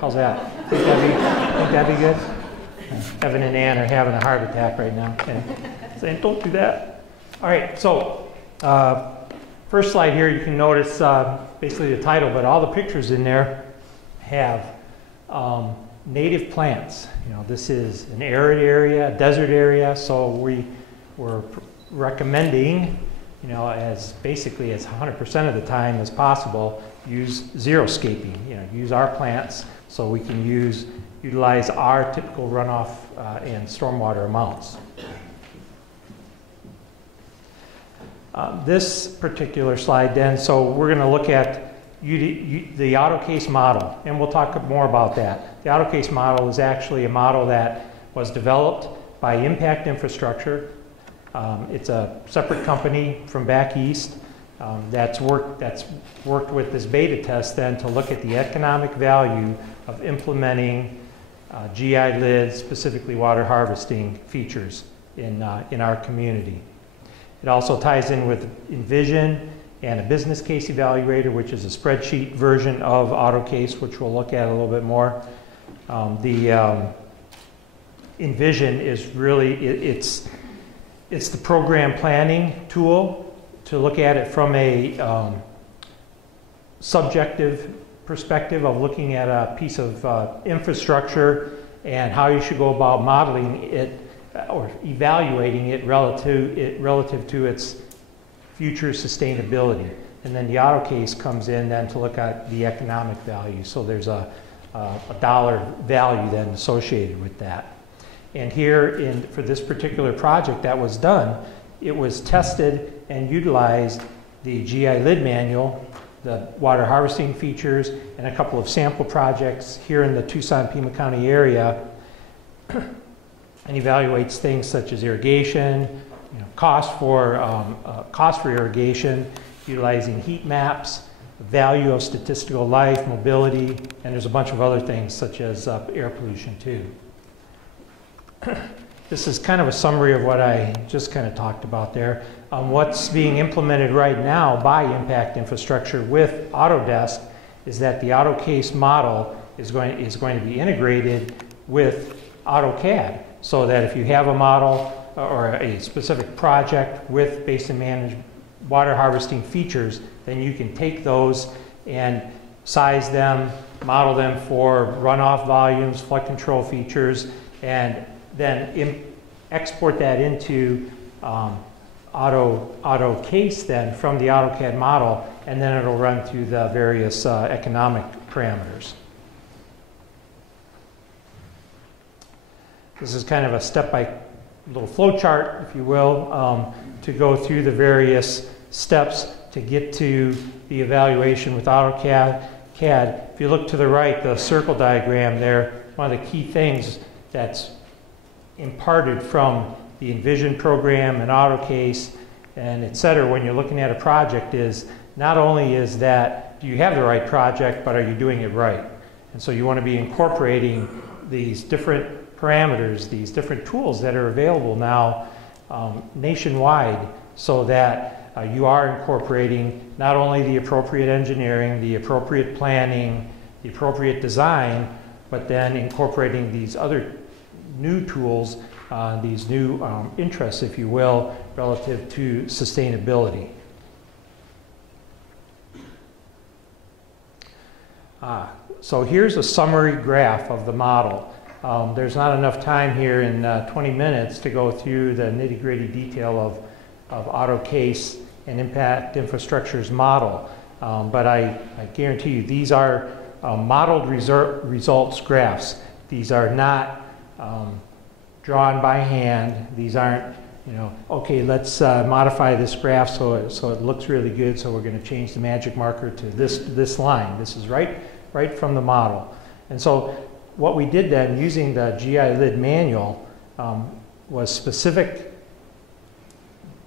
How's that? Think that'd be good? Evan and Ann are having a heart attack right now. Okay. Saying, don't do that. All right, so first slide here, you can notice basically the title, but all the pictures in there have native plants. You know, this is an arid area, a desert area, so we're recommending, you know, as basically as 100% of the time as possible, use xeriscaping. You know, use our plants so we can utilize our typical runoff and stormwater amounts. This particular slide then, so we're going to look at the AutoCASE model, and we'll talk more about that. The AutoCASE model is actually a model that was developed by Impact Infrastructure. It's a separate company from back east that's worked with this beta test then to look at the economic value of implementing GI lids, specifically water harvesting features in our community. It also ties in with Envision and a business case evaluator, which is a spreadsheet version of AutoCASE, which we'll look at a little bit more. The Envision is really, it's the program planning tool to look at it from a subjective perspective of looking at a piece of infrastructure and how you should go about modeling it or evaluating it relative to its future sustainability. And then the AutoCASE comes in then to look at the economic value. So there's a dollar value then associated with that. And here for this particular project that was done, it was tested and utilized the GI lid manual, the water harvesting features, and a couple of sample projects here in the Tucson-Pima County area, and evaluates things such as irrigation, you know, cost for irrigation, utilizing heat maps, value of statistical life, mobility, and there's a bunch of other things such as air pollution too. This is kind of a summary of what I just kind of talked about there. What's being implemented right now by Impact Infrastructure with Autodesk is that the AutoCASE model is going to be integrated with AutoCAD, so that if you have a model or a specific project with basin managed water harvesting features, then you can take those and size them, model them for runoff volumes, flood control features, and then export that into AutoCASE then from the AutoCAD model, and then it'll run through the various economic parameters. This is kind of a little flow chart, if you will, to go through the various steps to get to the evaluation with AutoCAD. If you look to the right, the circle diagram there, one of the key things that's imparted from the Envision program and AutoCASE and et cetera when you're looking at a project is not only is that do you have the right project, but are you doing it right? And so you want to be incorporating these different parameters, these different tools that are available now nationwide, so that you are incorporating not only the appropriate engineering, the appropriate planning, the appropriate design, but then incorporating these other new tools, these new interests, if you will, relative to sustainability. So here's a summary graph of the model. There's not enough time here in 20 minutes to go through the nitty-gritty detail of AutoCASE and Impact Infrastructure's model, but I guarantee you these are modeled results graphs. These are not drawn by hand. These aren't, you know, okay, let's modify this graph so it looks really good, so we're going to change the magic marker to this line. This is right from the model. And so what we did then, using the GI lid manual, was specific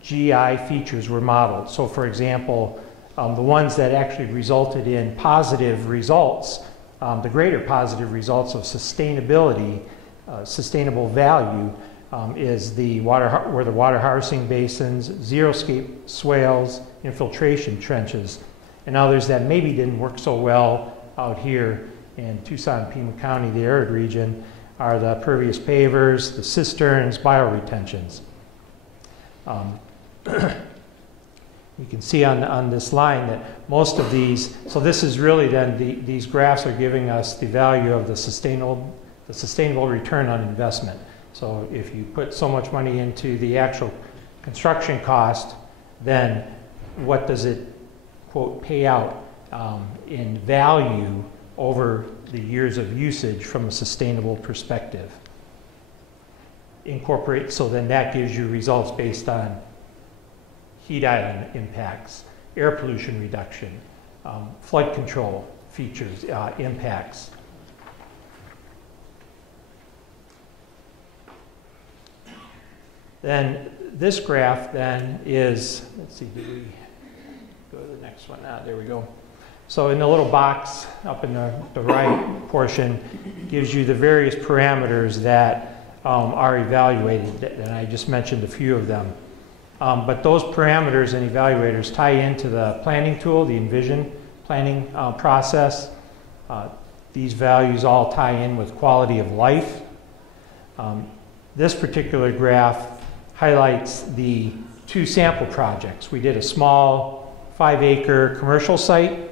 GI features were modeled. So for example, the ones that actually resulted in positive results, the greater positive results of sustainability, sustainable value, is where the water harvesting basins, xeriscape swales, infiltration trenches, and others that maybe didn't work so well out here in Tucson, Pima County, the arid region, are the pervious pavers, the cisterns, bioretentions. You can see on this line that most of these, so this is really then, these graphs are giving us the value of the sustainable return on investment. So if you put so much money into the actual construction cost, then what does it, quote, pay out in value over the years of usage from a sustainable perspective? Incorporate, so then that gives you results based on heat island impacts, air pollution reduction, flood control features, impacts. Then this graph then is, let's see, did we go to the next one? There we go. So in the little box up in the right portion gives you the various parameters that are evaluated, and I just mentioned a few of them. But those parameters and evaluators tie into the planning tool, the Envision planning process. These values all tie in with quality of life. This particular graph highlights the 2 sample projects. We did a small 5-acre commercial site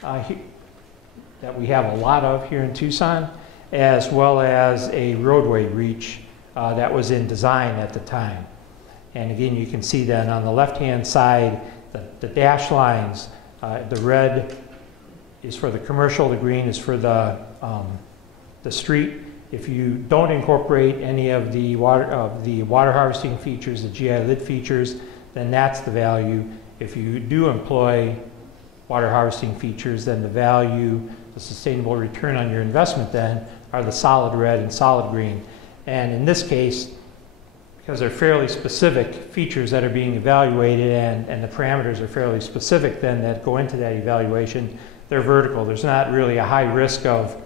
that we have a lot of here in Tucson, as well as a roadway reach that was in design at the time. And again, you can see then on the left-hand side, the dashed lines, the red is for the commercial, the green is for the street. If you don't incorporate any of the water harvesting features, the GI lid features, then that's the value. If you do employ water harvesting features, then the value, the sustainable return on your investment then are the solid red and solid green. And in this case, because they're fairly specific features that are being evaluated and the parameters are fairly specific then that go into that evaluation, they're vertical. There's not really a high risk of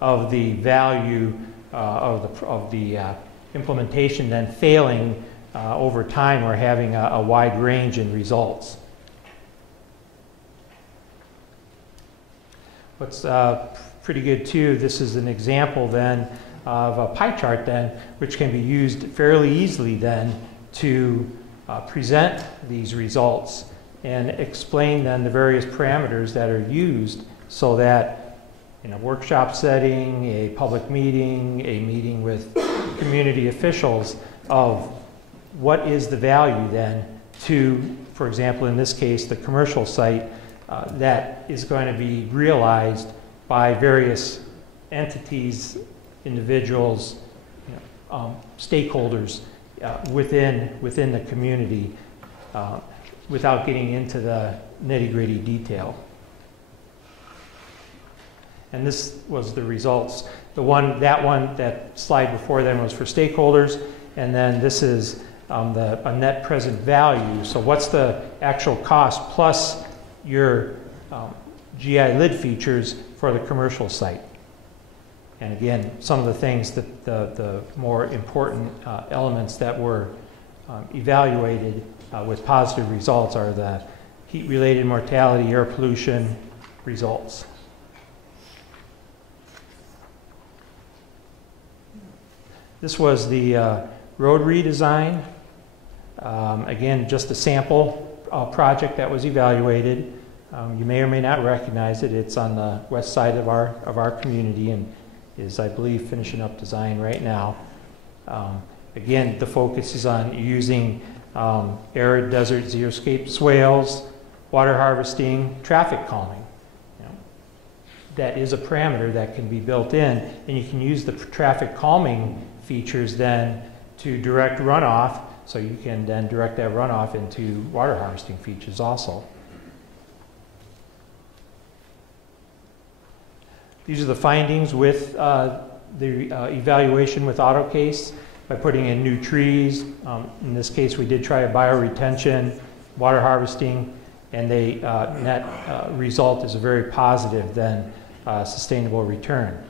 the value of the implementation then failing over time or having a wide range in results. What's pretty good too, this is an example then of a pie chart then, which can be used fairly easily then to present these results and explain then the various parameters that are used so that in a workshop setting, a public meeting, a meeting with community officials of what is the value then to, for example, in this case, the commercial site that is going to be realized by various entities, individuals, stakeholders within the community without getting into the nitty-gritty detail. And this was the results. That slide before then was for stakeholders, and then this is a net present value. So what's the actual cost plus your GI lid features for the commercial site? And again, some of the things that the more important elements that were evaluated with positive results are the heat-related mortality, air pollution results. This was the road redesign. Again, just a sample project that was evaluated. You may or may not recognize it. It's on the west side of our community and is, I believe, finishing up design right now. Again, the focus is on using arid desert xeriscape swales, water harvesting, traffic calming. That is a parameter that can be built in, and you can use the traffic calming features then to direct runoff, so you can then direct that runoff into water harvesting features also. These are the findings with the evaluation with AutoCASE by putting in new trees. In this case, we did try a bioretention, water harvesting, and the net result is a very positive then sustainable return.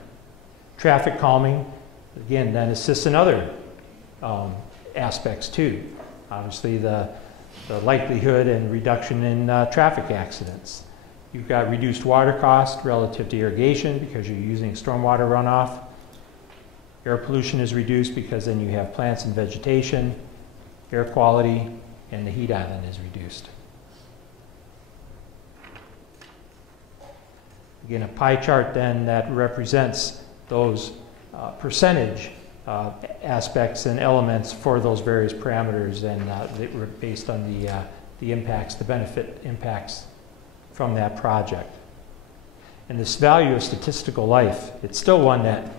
Traffic calming, again, then assists in other aspects too. Obviously, the likelihood and reduction in traffic accidents. You've got reduced water cost relative to irrigation because you're using stormwater runoff. Air pollution is reduced because then you have plants and vegetation. Air quality and the heat island is reduced. Again, a pie chart then that represents those percentage aspects and elements for those various parameters, and they were based on the impacts, the benefit impacts from that project. And this value of statistical life, it's still one that,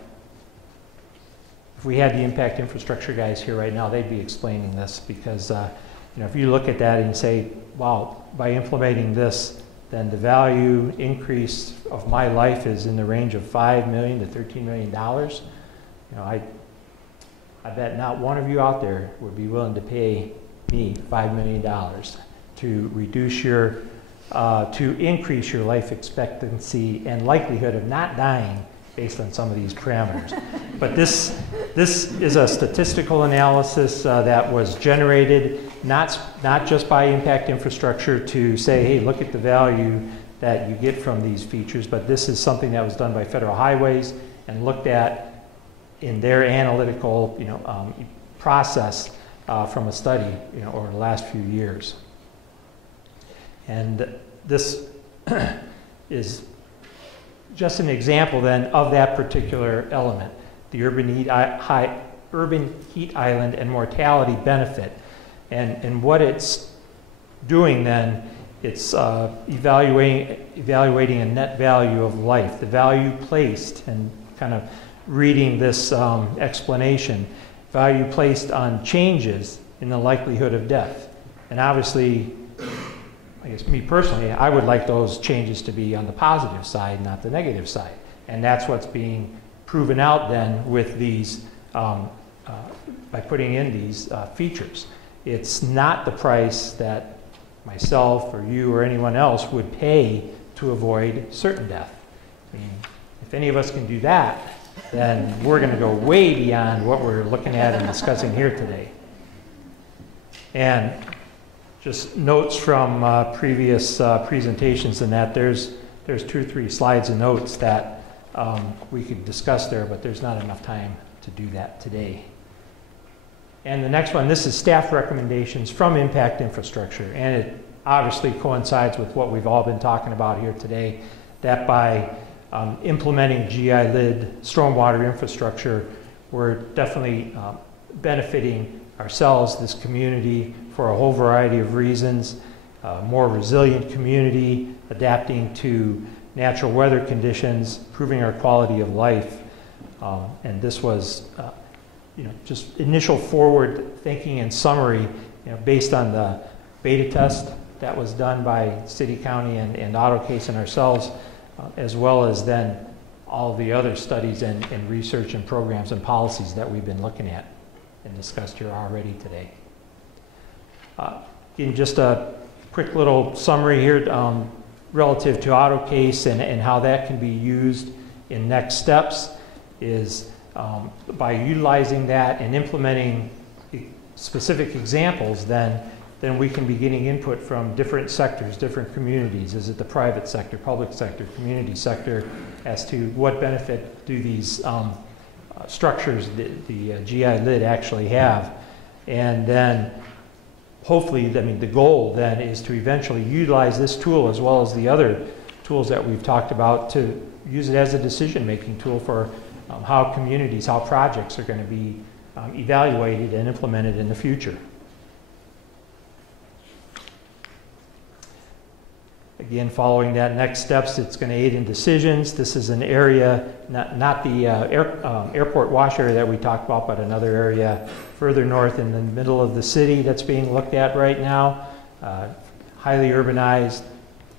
if we had the impact infrastructure guys here right now, they'd be explaining this, because if you look at that and say, wow, by implementing this, then the value increase of my life is in the range of $5 million to $13 million. I bet not one of you out there would be willing to pay me $5 million to reduce your, to increase your life expectancy and likelihood of not dying based on some of these parameters. But this is a statistical analysis that was generated not just by impact infrastructure to say, hey, look at the value that you get from these features, but this is something that was done by Federal Highways and looked at in their analytical process from a study over the last few years. And this is just an example then of that particular element, the urban heat island and mortality benefit. And what it's doing then, it's evaluating a net value of life, the value placed, and kind of reading this explanation, value placed on changes in the likelihood of death. And obviously, I guess me personally, I would like those changes to be on the positive side, not the negative side. And that's what's being proven out then with these, by putting in these features. It's not the price that myself or you or anyone else would pay to avoid certain death. I mean, if any of us can do that, then we're going to go way beyond what we're looking at and discussing here today. And just notes from previous presentations and that there's 2 or 3 slides of notes that we could discuss there, but there's not enough time to do that today. And the next one, this is staff recommendations from impact infrastructure, and it obviously coincides with what we've all been talking about here today, that by implementing GI-lid stormwater infrastructure, we're definitely benefiting ourselves, this community, for a whole variety of reasons. More resilient community, adapting to natural weather conditions, improving our quality of life. And this was just initial forward thinking and summary based on the beta test that was done by City, County, and AutoCASE and ourselves, as well as then all of the other studies and research and programs and policies that we've been looking at and discussed here already today. In just a quick little summary here relative to AutoCASE and how that can be used in next steps is by utilizing that and implementing specific examples, then we can be getting input from different sectors, different communities. Is it the private sector, public sector, community sector, as to what benefit do these structures, the GI lid actually have. And then hopefully, the goal then is to eventually utilize this tool as well as the other tools that we've talked about to use it as a decision-making tool for how communities, how projects are going to be evaluated and implemented in the future. Again, following that next steps, it's going to aid in decisions. This is an area, not the airport wash area that we talked about, but another area further north in the middle of the city that's being looked at right now. Highly urbanized.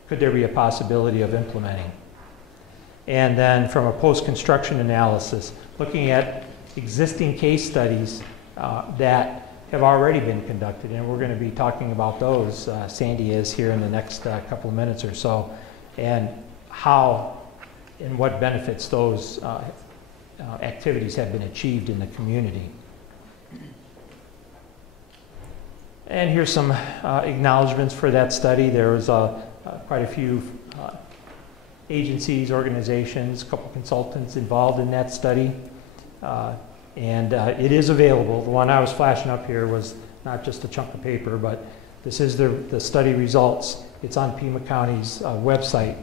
Could there be a possibility of implementing? And then from a post-construction analysis, looking at existing case studies that have already been conducted, and we're going to be talking about those. Sandy is here in the next couple of minutes or so, and how and what benefits those activities have been achieved in the community. And here's some acknowledgments for that study. There was quite a few agencies, organizations, a couple consultants involved in that study. And it is available. The one I was flashing up here was not just a chunk of paper, but this is the study results. It's on Pima County's website.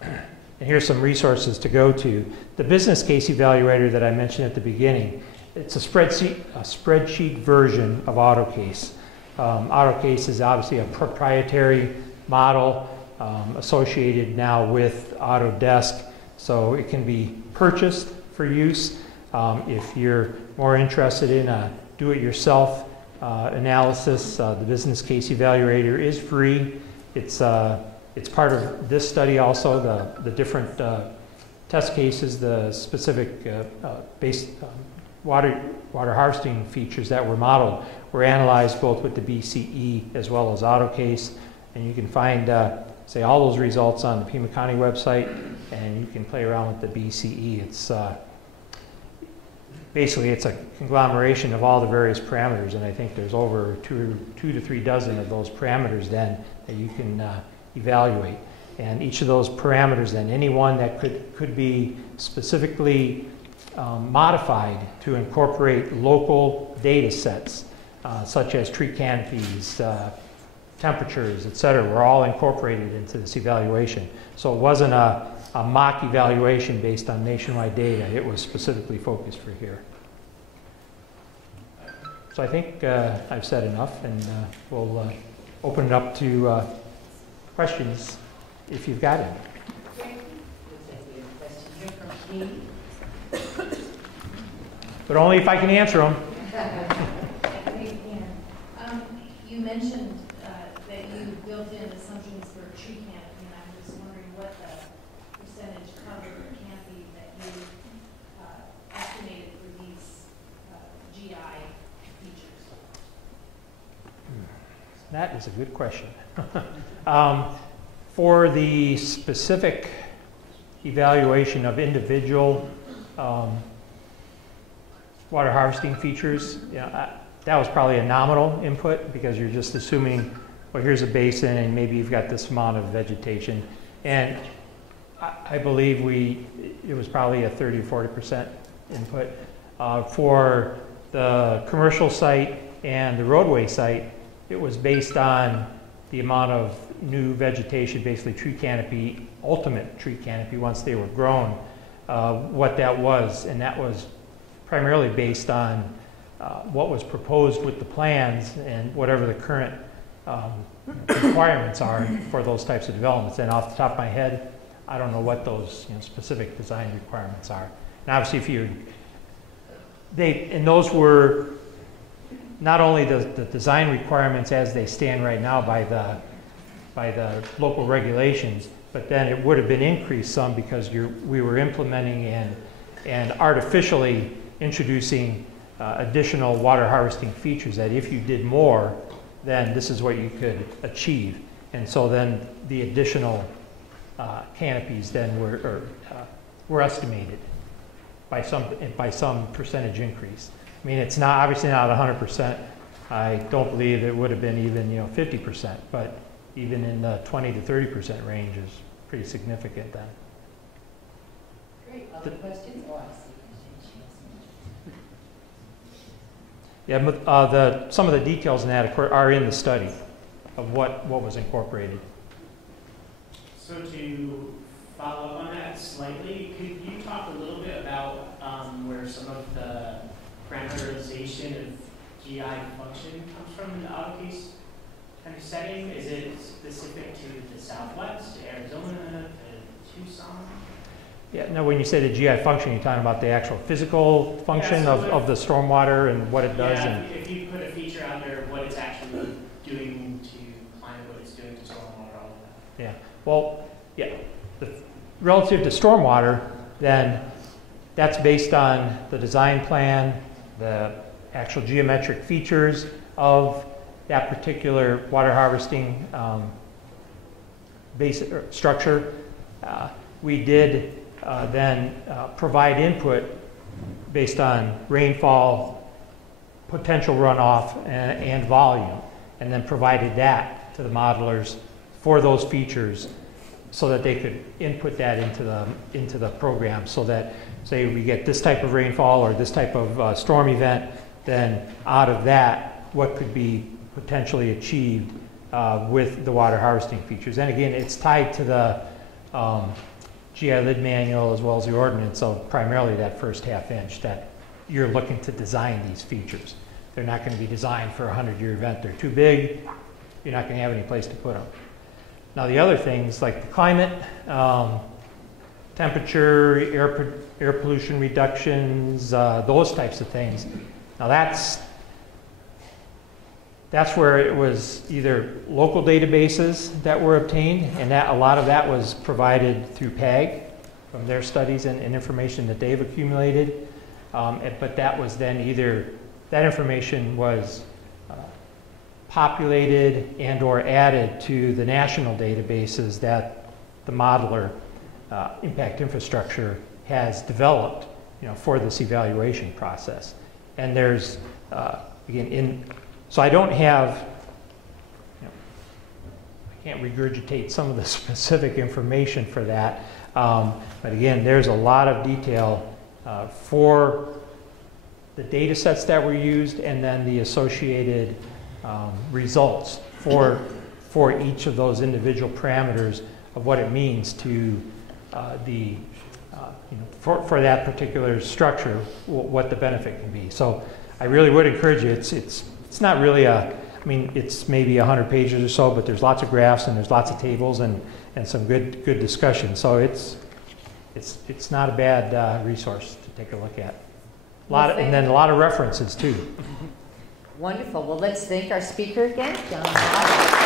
And here's some resources to go to. The business case evaluator that I mentioned at the beginning, it's a spreadsheet version of AutoCASE. AutoCASE is obviously a proprietary model associated now with Autodesk, so it can be purchased for use. If you're more interested in a do-it-yourself analysis, the business case evaluator is free. It's part of this study also, the different test cases, the specific water harvesting features that were modeled were analyzed both with the BCE as well as AutoCASE. And you can find, say, all those results on the Pima County website, and you can play around with the BCE. It's basically, it's a conglomeration of all the various parameters, and I think there's over two to 3 dozen of those parameters then that you can evaluate. And each of those parameters then, any one that could be specifically modified to incorporate local data sets, such as tree canopies, temperatures, et cetera, were all incorporated into this evaluation. So it wasn't a mock evaluation based on nationwide data. It was specifically focused for here. So I think I've said enough, and we'll open it up to questions if you've got any. But only if I can answer them. You mentioned that you built in assumptions for tree canopy, and I'm just wondering what the percentage cover or canopy that you estimated for these GI features. That is a good question. For the specific evaluation of individual water harvesting features, that was probably a nominal input because you're just assuming, well, here's a basin and maybe you've got this amount of vegetation. And I believe it was probably a 30 or 40% input. For the commercial site and the roadway site, it was based on the amount of new vegetation, basically tree canopy, ultimate tree canopy once they were grown, what that was. And that was primarily based on what was proposed with the plans and whatever the current requirements are for those types of developments. And off the top of my head, I don't know what those specific design requirements are. And obviously, and those were not only the design requirements as they stand right now by the local regulations, but then it would have been increased some because we were implementing and artificially introducing additional water harvesting features that if you did more, then this is what you could achieve. And so then the additional canopies then were estimated by some percentage increase. I mean, it's not obviously not 100%. I don't believe it would have been even 50%, but even in the 20 to 30% range is pretty significant then. Great. Other questions? Oh, I see. Yeah, but some of the details in that are in the study of what was incorporated. So to follow up on that slightly, could you talk a little bit about where some of the parameterization of GI function comes from in the AutoCASE kind of setting? Is it specific to the Southwest, to Arizona, to Tucson? Yeah, no, when you say the GI function, you're talking about the actual physical function of the stormwater and what it does? Yeah, if you put a feature out there, what it's actually doing to climate, what it's doing to stormwater, all of that. Yeah, well, yeah, relative to stormwater, then that's based on the design plan, the actual geometric features of that particular water harvesting basic structure. We did then provide input based on rainfall, potential runoff, and volume, and then provided that to the modelers for those features so that they could input that into the program so that, say, we get this type of rainfall or this type of storm event, then out of that, what could be potentially achieved with the water harvesting features. And again, it's tied to the GI lid manual as well as the ordinance, so primarily that first half inch that you're looking to design these features. They're not going to be designed for a 100-year event. They're too big. You're not going to have any place to put them. Now the other things like the climate, temperature, air pollution reductions, those types of things. Now that's where it was either local databases that were obtained, and that a lot of that was provided through PAG from their studies and information that they've accumulated. But that was then either, that information was populated and or added to the national databases that the modeler impact infrastructure has developed, for this evaluation process. And there's, again, so I don't have, I can't regurgitate some of the specific information for that. But again, there's a lot of detail for the data sets that were used and then the associated results for each of those individual parameters of what it means to for that particular structure, what the benefit can be. So I really would encourage you. It's not really it's maybe 100 pages or so, but there's lots of graphs and there's lots of tables and some good discussion. So it's not a bad resource to take a look at. And then a lot of references too. Wonderful. Well, let's thank our speaker again, John.